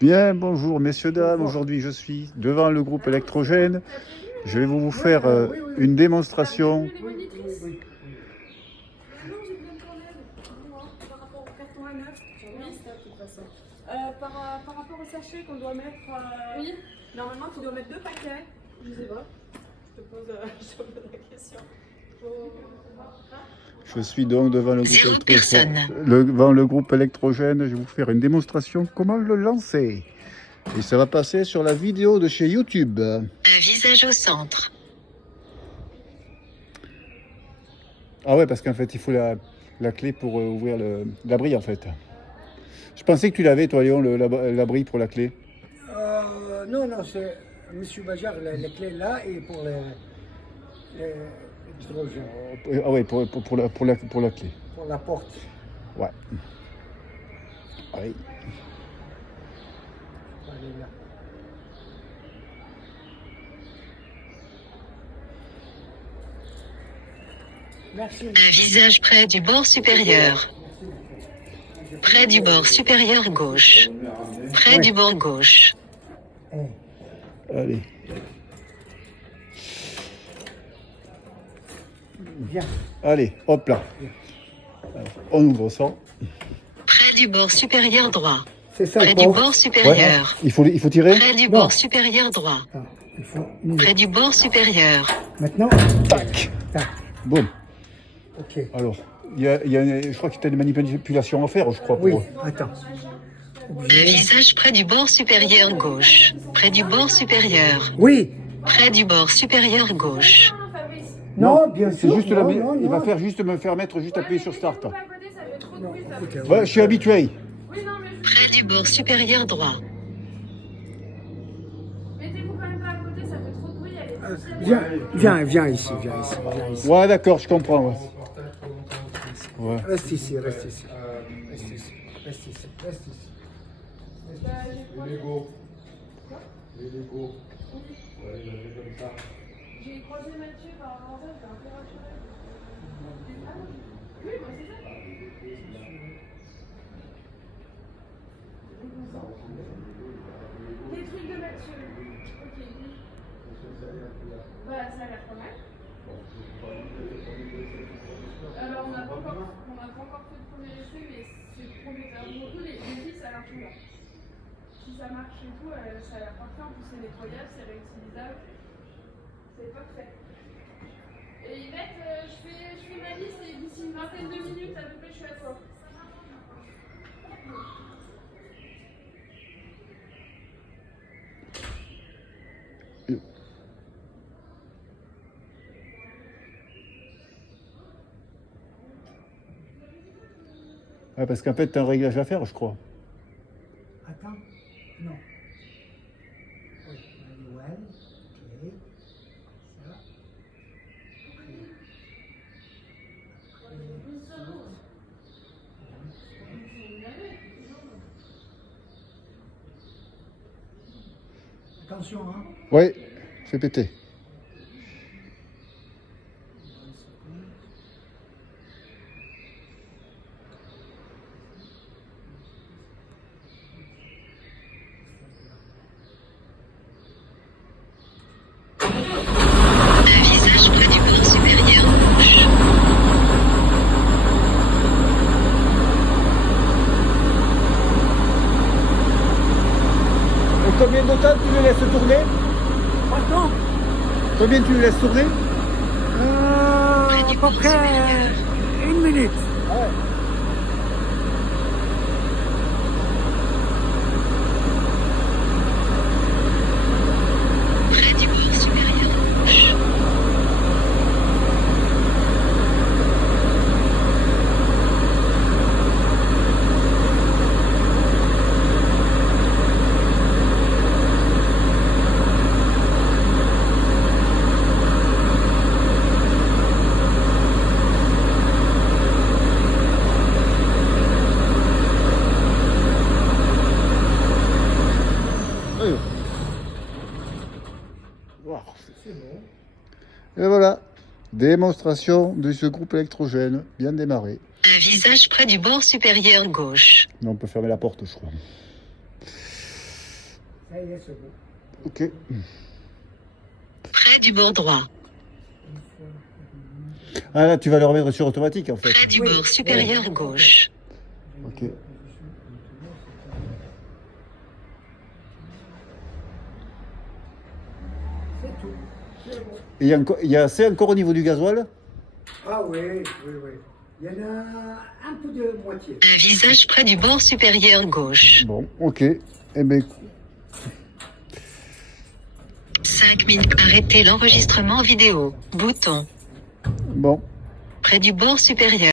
Bien, bonjour messieurs, dames. Aujourd'hui, je suis devant le groupe électrogène. Je vais vous faire une démonstration. Non, j'ai besoin de ton aide. Dis-moi, par rapport au carton à neuf. J'en ai ça de toute façon. Par rapport au sachet qu'on doit mettre. Oui. Normalement, tu dois mettre 2 paquets. Je sais pas. Je te pose la question. Je suis donc devant le groupe électrogène. Je vais vous faire une démonstration comment le lancer. Et ça va passer sur la vidéo de chez YouTube. Un visage au centre. Ah ouais, parce qu'en fait, il faut la clé pour ouvrir l'abri en fait. Je pensais que tu l'avais, toi, Léon, l'abri pour la clé. Non, c'est M. Bajar, la clé là, et pour l'électrogène, Ah ouais, pour la clé. pour la porte. Ouais. Oui. Elle est là. Merci. Un visage près du bord supérieur. Près du bord supérieur gauche. Près du bord gauche. Allez. Viens. Allez, hop là. Alors, on ouvre ça. Près du bord supérieur droit. C'est ça, Près du bord supérieur. Il faut tirer. Près du Non. bord supérieur droit. Ah, il faut Près du bord supérieur. Maintenant, Tac. tac. Boum. Ok. Alors, je crois qu'il y a des manipulations à faire, je crois. Oui, attends. Un visage près du bord supérieur gauche. Près du bord supérieur. Oui. Près du bord supérieur gauche. Non, bien C'est sûr. juste non, il va non. faire juste me faire mettre juste appuyer sur Start. À côté, ça fait trop de bruit. Ça fait... Ok, Ouais, je suis habitué. Oui, non, mais Près du bord supérieur droit. mettez-vous quand même pas à côté, ça fait trop de bruit. Elle est poussière. Viens ici, viens ici. Ouais, d'accord, je comprends. Ouais. Ouais. Reste ici. Reste ici. J'ai croisé Mathieu par rapport à ça, j'étais un peu rassurée. Oui, moi c'est ça. Les trucs de Mathieu. Ok. Bah, ça a l'air pas mal. Alors, on n'a pas encore fait le premier essai, mais c'est prometteur. Surtout les vis, ça a l'air tout là. Si ça marche et tout, ça a l'air parfait. En plus, c'est nettoyable, c'est réutilisable. C'est parfait. Et Yvette, je fais ma liste et d'ici une vingtaine de minutes, à peu près, je suis à toi. Ouais, parce qu'en fait, tu as un réglage à faire, je crois. Attends. Non. Oui, manuel. Ok. Ça. Attention, hein. Oui, fais péter. Un visage près du bord supérieur gauche. Et combien de temps tu le laisses tourner? Pardon. Combien tu le laisses tourner? Près du À bord peu près supérieur. 1 minute. Près du bord supérieur gauche. Wow. Et voilà, démonstration de ce groupe électrogène, bien démarré. Un visage près du bord supérieur gauche. Mais on peut fermer la porte, je crois. Ça y est, c'est bon. Ok. Près du bord droit. Ah là, tu vas le remettre sur automatique en fait. Près du bord supérieur gauche. Ok. C'est tout. C'est bon. Et il y a assez encore au niveau du gasoil? Ah oui, oui, oui. Il y en a un peu de moitié. Un visage près du bord supérieur gauche. Bon, ok. Eh ben, 5 minutes. Arrêter l'enregistrement vidéo. Bouton. bon. Près du bord supérieur.